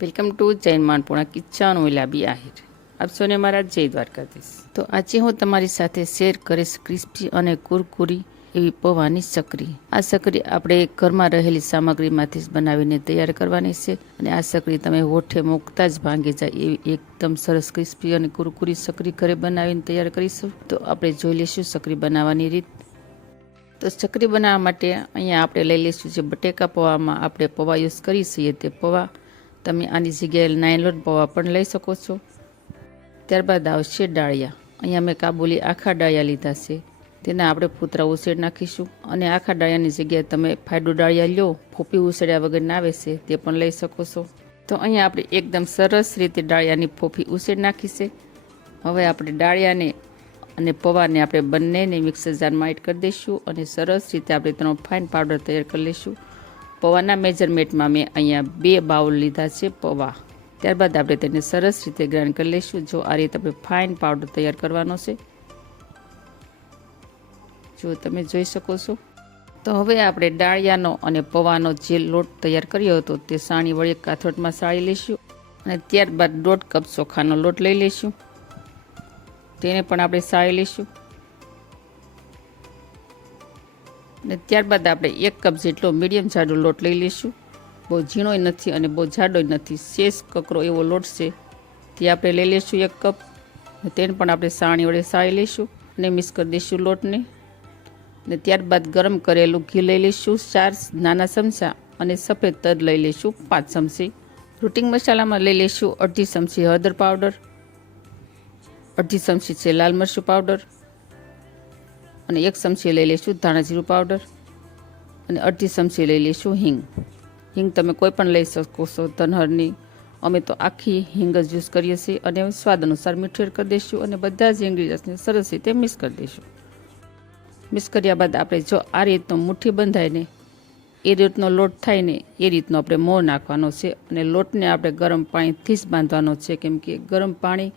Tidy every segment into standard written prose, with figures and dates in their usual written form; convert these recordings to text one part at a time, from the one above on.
Welcome to Jain માનપુણા kitchen ઓલાબી આહિર. આપ સૌને મારા જય દ્વારકાધીશ. તો આજે હું તમારી સાથે શેર કરીશ ક્રિસ્પી અને કુરકુરી એવી પૌવાની સકરી. આ સકરી આપણે ઘરમાં રહેલી સામગ્રીમાંથી જ બનાવીને તૈયાર કરવાની છે અને આ સકરી તમે હોઠે મૂકતા જ ભાંગી જાય એવી એકદમ સરસ ક્રિસ્પી અને કુરકુરી સકરી ઘરે બનાવીને તૈયાર કરીશું. તો આપણે જોઈ લઈશું સકરી બનાવવાની રીત. તો સકરી બનાવવા માટે અહીંયા આપણે લઈ લઈશું જે બટેકા પૌવામાં આપણે પૌવા યુઝ કરી છીએ તે પૌવા. તમે આની જગ્યાએ નાયલોન પૌવા પણ લઈ શકો છો. ત્યારબાદ આવશે ડાળિયા. અહીંયા મેં કાબુલી આખા ડાળિયા લીધા છે, તેના આપણે ફૂતરા ઉછેર નાખીશું. અને આખા ડાળિયાની જગ્યાએ તમે ફાયડું ડાળિયા લો, ફોફી ઉછેર્યા વગર આવે છે તે પણ લઈ શકો છો. તો અહીંયા આપણે એકદમ સરસ રીતે ડાળિયાની ફોફી ઉછેર નાખી છે. હવે આપણે ડાળિયાને અને પૌવાને આપણે બંનેને મિક્સર જારમાં એડ કરી દઈશું અને સરસ રીતે આપણે તેનો ફાઇન પાવડર તૈયાર કરી લઈશું. પૌવાના મેજરમેન્ટમાં મેં અહીંયા 2 બાઉલ લીધા છે પૌવા. ત્યારબાદ આપણે તેને સરસ રીતે ગ્રાઇન્ડ કરી લઈશું. જો આ રીતે આપણે ફાઇન પાવડર તૈયાર કરવાનો છે, જો તમે જોઈ શકો છો. તો હવે આપણે ડાળિયાનો અને પૌવાનો જે લોટ તૈયાર કર્યો હતો તે સાણી વડે કાથરોટમાં સાળી લઈશું અને ત્યારબાદ 1.5 કપ ચોખાનો લોટ લઈ લઈશું, તેને પણ આપણે સાળી લઈશું. અને ત્યારબાદ આપણે 1 કપ જેટલો મીડિયમ જાડો લોટ લઈ લઈશું. બહુ ઝીણોય નથી અને બહુ જાડોય નથી, શેષ કકરો એવો લોટ છે તે આપણે લઈ લઈશું 1 કપ. તેને પણ આપણે સાણી વડે સાળી લઈશું અને મિક્સ કરી દઈશું લોટને. અને ત્યારબાદ ગરમ કરેલું ઘી લઈ લઈશું 4 નાના ચમચા અને સફેદ તજ લઈ લઈશું 5 ચમચી. રૂટિંગ મસાલામાં લઈ લઈશું 1/2 ચમચી હળદર પાવડર, 1/2 ચમચી છે લાલ મરચું પાવડર અને 1 ચમચી લઈ લઈશું ધાણા જીરું પાવડર અને 1/2 ચમચી લઈ લઈશું હિંગ. હિંગ તમે કોઈ પણ લઈ શકો છો, ધનહરની. અમે તો આખી હિંગ જ યુઝ કરીએ છીએ. અને સ્વાદ અનુસાર મીઠું એડ કરી દઈશું અને બધા જ ઇન્ગ્રીડિયન્ટ્સને સરસ રીતે મિક્સ કરી દઈશું. મિક્સ કર્યા બાદ આપણે જો આ રીતનો મુઠ્ઠી બંધાય ને એ રીતનો લોટ થાય ને એ રીતનો આપણે મોં નાખવાનો છે. અને લોટને આપણે ગરમ પાણીથી જ બાંધવાનો છે, કેમ કે ગરમ પાણી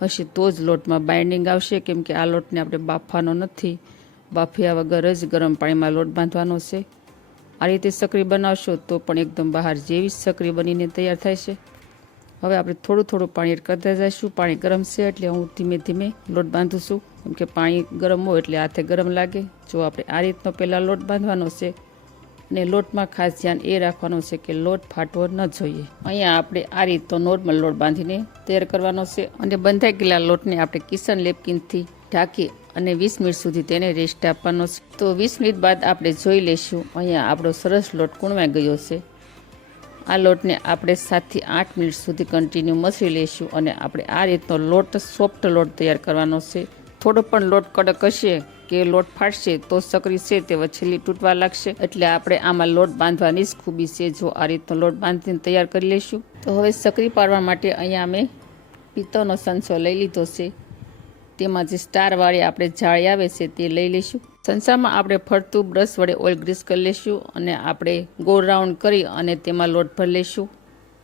હશે તો જ લોટમાં બાઇન્ડિંગ આવશે, કેમ કે આ લોટને આપણે બાફવાનો નથી. બાફ્યા વગર જ ગરમ પાણીમાં લોટ બાંધવાનો છે. આ રીતે સકરી બનાવશો તો પણ એકદમ બહાર જેવી સકરી બનીને તૈયાર થાય છે. હવે આપણે થોડું થોડું પાણી એડ કરતા જઈશું. પાણી ગરમ છે એટલે હું ધીમે ધીમે લોટ બાંધું છું, કેમ કે પાણી ગરમ હોય એટલે હાથે ગરમ લાગે. જો આપણે આ રીતનો પહેલાં લોટ બાંધવાનો છે અને લોટમાં ખાસ ધ્યાન એ રાખવાનું છે કે લોટ ફાટવો ન જોઈએ. અહીંયા આપણે આ રીતનો નોર્મલ લોટ બાંધીને તૈયાર કરવાનો છે. અને બંધાઈ ગયેલા લોટને આપણે કિચન નેપકિનથી ઢાંકી અને 20 મિનિટ સુધી તેને રેસ્ટ આપવાનો છે. તો 20 મિનિટ બાદ આપણે જોઈ લઈશું. અહીંયા આપણો સરસ લોટ કૂણવાઈ ગયો છે. આ લોટને આપણે 7 થી 8 મિનિટ સુધી કન્ટિન્યુ મસળી લઈશું. અને આપણે આ રીતનો લોટ સોફ્ટ લોટ તૈયાર કરવાનો છે. થોડો પણ લોટ કડક હશે કે લોટ ફાટશે તો સકરી છે તે વછેલી તૂટવા લાગશે. એટલે આપણે આમાં લોટ બાંધવાની જ ખૂબી છે. જો આ રીતનો લોટ બાંધીને તૈયાર કરી લઈશું. તો હવે સકરી પાડવા માટે અહીંયા અમે પિત્તળનો સંચો લઈ લીધો છે. તેમાં જે સ્ટારવાળી આપણે જાળી આવે છે તે લઈ લઈશું. સંચામાં આપણે ફરતું બ્રશ વડે ઓઇલ ગ્રીસ કરી લઈશું અને આપણે ગોળ રાઉન્ડ કરી અને તેમાં લોટ ભરી લઈશું.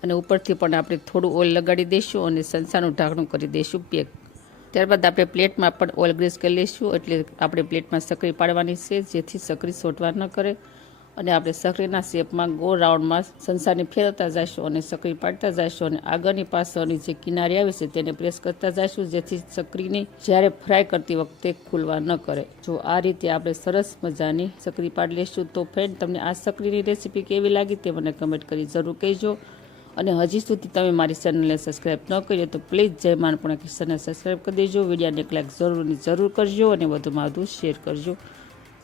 અને ઉપરથી પણ આપણે થોડું ઓઇલ લગાડી દઈશું અને સંચાનું ઢાંકણું કરી દઈશું પેક. ત્યારબાદ આપણે પ્લેટમાં પણ ઓઇલ ગ્રીસ કરી લઈશું. એટલે આપણે પ્લેટમાં સકરી પાડવાની છે, જેથી સકરી સોટવા ન કરે. અને આપણે સકરીના શેપમાં ગોળ રાઉન્ડમાં સંચાને ફેરવતા જઈશું અને સકરી પાડતા જઈશું. અને આગળની પાછળની જે કિનારી આવે છે તેને પ્રેસ કરતા જઈશું, જેથી સકરીને જ્યારે ફ્રાય કરતી વખતે ખુલવા ન કરે. જો આ રીતે આપણે સરસ મજાની સકરી પાડી લઈશું. તો ફ્રેન્ડ, તમને આ સકરીની રેસીપી કેવી લાગી તે મને કમેન્ટ કરી જરૂર કહેજો. અને હજી સુધી તમે મારી ચેનલને સબસ્ક્રાઈબ ન કરી તો પ્લીઝ જય માનપુણા કિચનને સબસ્ક્રાઈબ કરી દેજો. વિડીયોને એક લાઈક જરૂર કરજો અને વધુમાં વધુ શેર કરજો.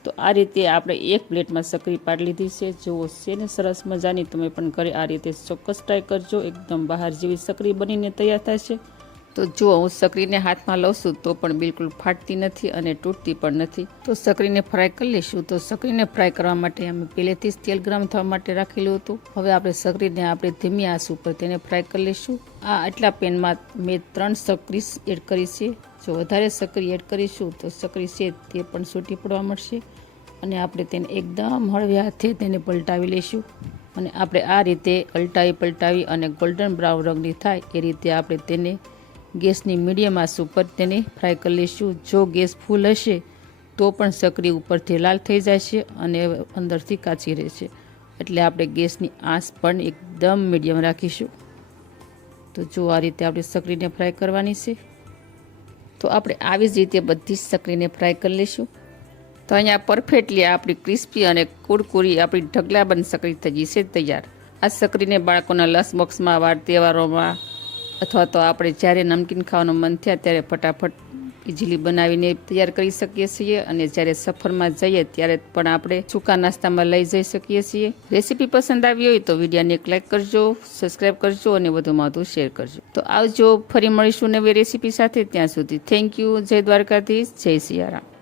તો આ રીતે આપણે એક પ્લેટમાં સકરી પાડી લીધી છે. જુઓ છે ને સરસ મજાની. તમે પણ ઘરે આ રીતે ચોક્કસ ટ્રાય કરજો. એકદમ બહાર જેવી સકરી બનીને તૈયાર થાય છે. તો જુઓ, હું સકરીને હાથમાં લઉં છું તો પણ બિલકુલ ફાટતી નથી અને તૂટતી પણ નથી. તો સકરીને ફ્રાય કરી લઈશું. તો સકરીને ફ્રાય કરવા માટે અમે પહેલેથી જ તેલ ગરમ થવા માટે રાખેલું હતું. હવે આપણે સકરીને આપણે ધીમી આંચ ઉપર તેને ફ્રાય કરી લઈશું. આ આટલા પેનમાં મેં 3 સકરી એડ કરી છે. જો વધારે સકરી એડ કરીશું તો સકરી છે તે પણ છૂટી પડવા મળશે. અને આપણે તેને એકદમ હળવે હાથે તેને પલટાવી લઈશું. અને આપણે આ રીતે પલટાવી અને ગોલ્ડન બ્રાઉન રંગની થાય એ રીતે આપણે તેને ગેસની મીડિયમ આંચ ઉપર તેને ફ્રાય કરી લઈશું. જો ગેસ ફૂલ હશે તો પણ સકરી ઉપરથી લાલ થઈ જાય છે અને અંદરથી કાચી રહેશે. એટલે આપણે ગેસની આંચ પણ એકદમ મીડિયમ રાખીશું. તો જો આ રીતે આપણે સકરીને ફ્રાય કરવાની છે. તો આપણે આવી જ રીતે બધી જ સકરીને ફ્રાય કરી લઈશું. તો અહીંયા પરફેક્ટલી આપણી ક્રિસ્પી અને કુરકુરી આપણી ઢગલાબંધ સકરી થઈ ગઈ છે તૈયાર. આ સકરીને બાળકોના લંચ બોક્સમાં વાર તહેવારોમાં અથવા તો આપણે જ્યારે નમકીન ખાવાનું મન થયા ત્યારે ફટાફટ ઇઝીલી બનાવીને તૈયાર કરી શકીએ છીએ અને જ્યારે સફરમાં જઈએ ત્યારે પણ આપણે સૂકા નાસ્તામાં લઈ જઈ શકીએ છીએ. રેસીપી પસંદ આવી હોય તો વિડીયોને એક લાઇક કરજો, સબસ્ક્રાઈબ કરજો અને વધુમાં વધુ શેર કરજો. તો આવજો, ફરી મળીશું નવી રેસીપી સાથે. ત્યાં સુધી થેન્ક યુ. જય દ્વારકાધીશ, જય સિયારામ.